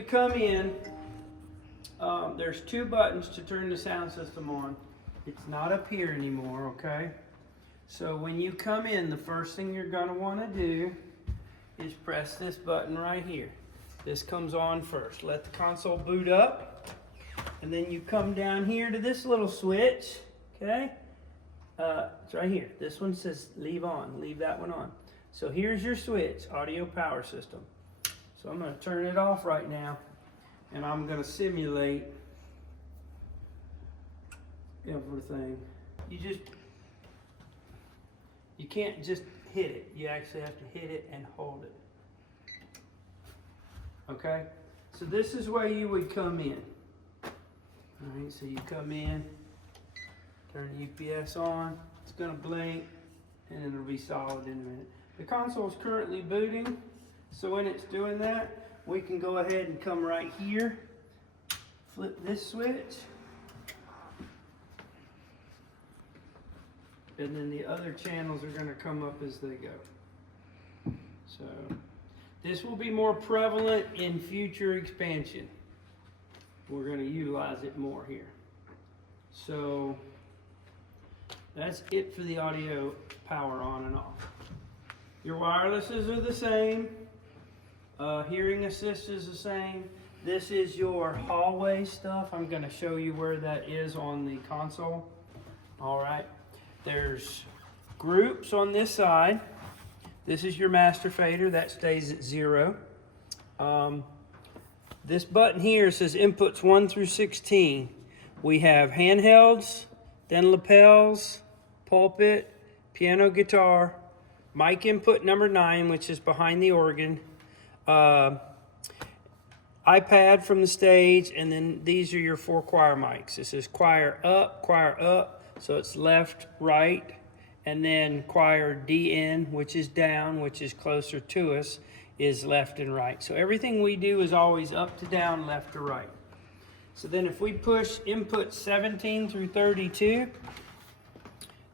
you come in, there's two buttons to turn the sound system on. It's not up here anymore, okay? So when you come in, the first thing you're gonna wanna do is press this button right here. This comes on first. Let the console boot up, and then you come down here to this little switch, okay? It's right here. This one says leave on, leave that one on. So here's your switch, audio power system. So I'm gonna turn it off right now, and I'm gonna simulate everything. You can't just hit it. You actually have to hit it and hold it. Okay? So this is where you would come in. All right, so you come in, turn the UPS on, it's gonna blink, and it'll be solid in a minute. The console is currently booting, so when it's doing that, we can go ahead and come right here, flip this switch, and then the other channels are gonna come up as they go. So this will be more prevalent in future expansion. We're gonna utilize it more here. So that's it for the audio power on and off. Your wirelesses are the same. Hearing assist is the same. This is your hallway stuff. I'm gonna show you where that is on the console. All right. There's groups on this side. This is your master fader. That stays at 0. This button here says inputs 1 through 16. We have handhelds, then lapels, pulpit, piano, guitar, mic input number 9, which is behind the organ, iPad from the stage, and then these are your 4 choir mics. This is choir up, so it's left, right, and then choir DN, which is down, which is closer to us, is left and right. So everything we do is always up to down, left to right. So then if we push input 17 through 32,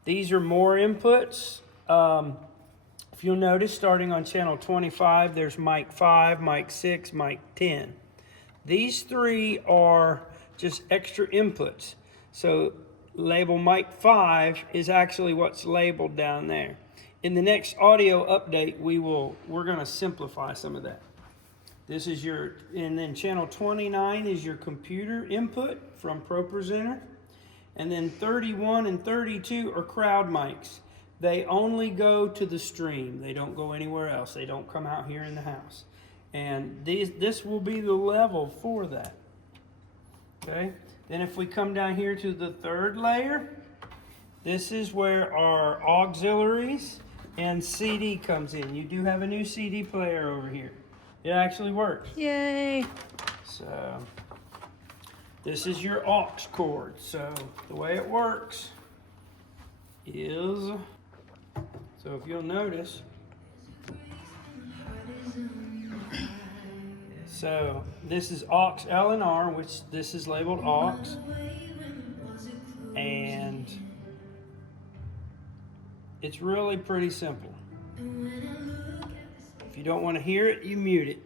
these are more inputs. If you'll notice, starting on channel 25, there's mic 5, mic 6, mic 10. These 3 are just extra inputs. So label mic 5 is actually what's labeled down there. In the next audio update, we're gonna simplify some of that. This is and then channel 29 is your computer input from ProPresenter. And then 31 and 32 are crowd mics. They only go to the stream. They don't go anywhere else. They don't come out here in the house. And this will be the level for that. Okay? Then if we come down here to the 3rd layer, this is where our auxiliaries and CD comes in. You do have a new CD player over here. It actually works. Yay! So this is your aux cord. So the way it works is, so if you'll notice, so this is aux L and R, which this is labeled aux, and it's really pretty simple. If you don't want to hear it, you mute it.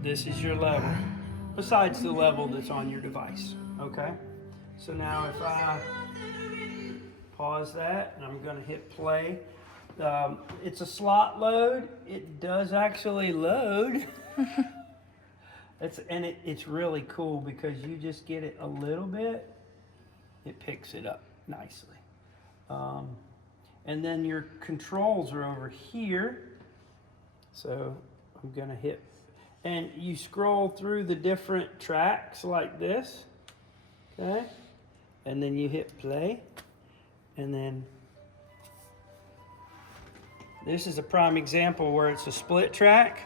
This is your level, besides the level that's on your device, okay? So now if I pause that, and I'm gonna hit play, it's a slot load. It does actually load. It's really cool because you just get it a little bit, it picks it up nicely. And then your controls are over here. So I'm gonna hit, and you scroll through the different tracks like this, okay? And then you hit play, and then this is a prime example where it's a split track.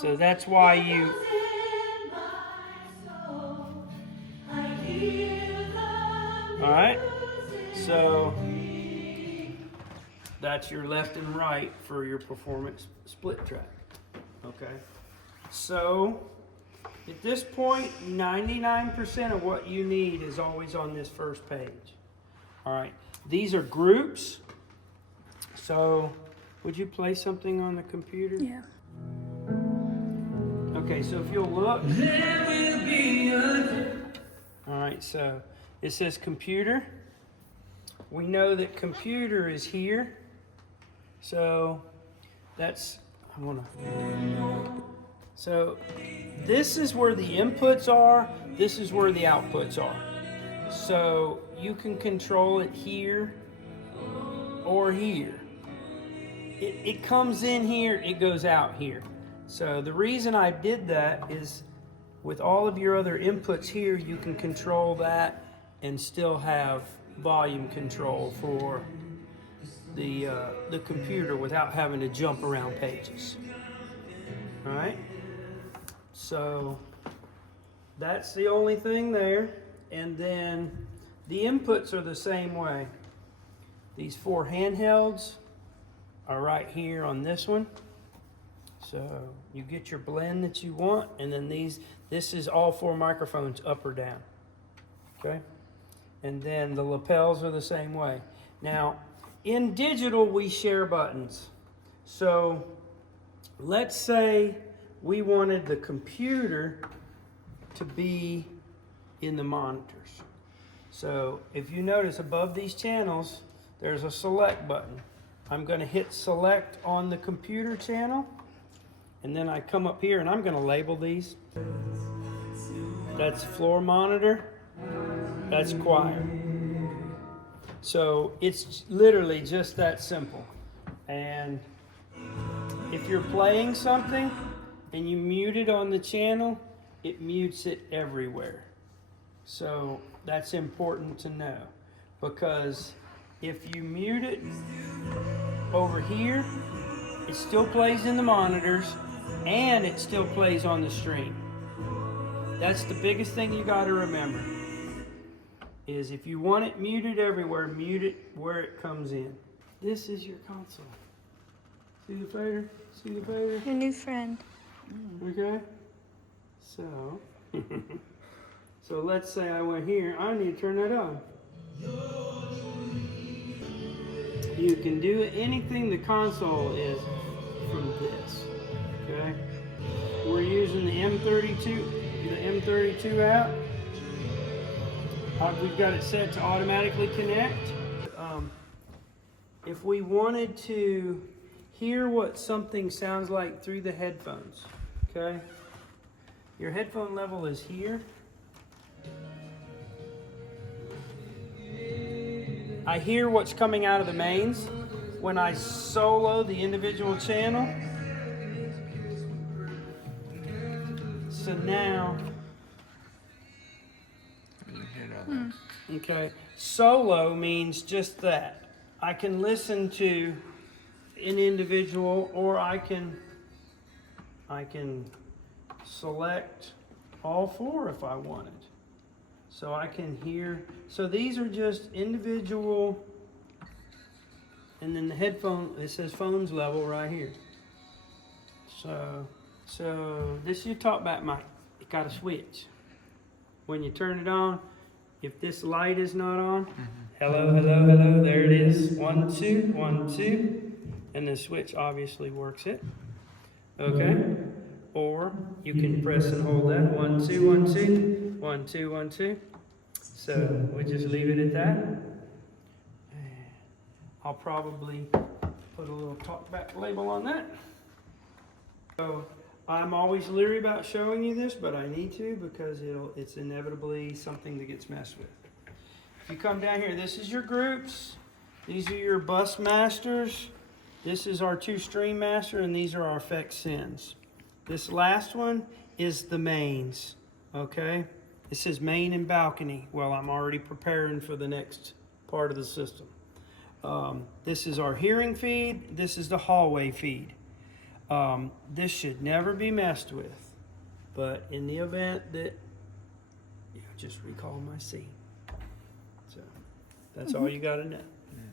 So that's why you, all right, so that's your left and right for your performance split track, okay? So At this point, 99% of what you need is always on this first page. All right, these are groups. So, would you play something on the computer? Yeah. Okay, so if you'll look. All right, so it says computer. We know that computer is here. So that's, so this is where the inputs are. This is where the outputs are. So you can control it here or here. It comes in here, it goes out here. So the reason I did that is with all of your other inputs here, you can control that and still have volume control for the computer without having to jump around pages. All right, so that's the only thing there. And then the inputs are the same way. These 4 handhelds are right here on this one. So you get your blend that you want, and then this is all 4 microphones up or down. Okay? And then the lapels are the same way. Now, in digital, we share buttons. So let's say we wanted the computer to be in the monitors. So if you notice above these channels, there's a select button. I'm going to hit select on the computer channel, and then I come up here and I'm going to label these. That's floor monitor, that's choir. So it's literally just that simple. And if you're playing something and you mute it on the channel, it mutes it everywhere. So that's important to know, because if you mute it over here, it still plays in the monitors and it still plays on the stream. That's the biggest thing you got to remember, is if you want it muted everywhere, mute it where it comes in. This is your console. See the fader? See the fader? Your new friend. Okay. So, so let's say I went here. I need to turn that on. You can do anything the console is from this. Okay. We're using the M32 app. We've got it set to automatically connect. If we wanted to hear what something sounds like through the headphones, okay? Your headphone level is here. I hear what's coming out of the mains. When I solo the individual channel, so now, okay, solo means just that. I can listen to an individual, or I can select all 4 if I wanted. So I can hear, so these are just individual, and then the headphone, it says phones level right here. So this is your talkback mic. It got a switch. When you turn it on, if this light is not on, hello, hello, hello, there it is. 1, 2, 1, 2. And the switch obviously works it. Okay? Or you can press and hold that. 1, 2, 1, 2. 1, 2, 1, 2. So we just leave it at that. I'll probably put a little talkback label on that. So I'm always leery about showing you this, but I need to, because it's inevitably something that gets messed with. If you come down here, this is your groups. These are your bus masters. This is our 2 stream master, and these are our effect sends. This last one is the mains, okay? It says main and balcony. Well, I'm already preparing for the next part of the system. This is our hearing feed. This is the hallway feed. This should never be messed with, but in the event that, just recall my scene. So that's all you got to know.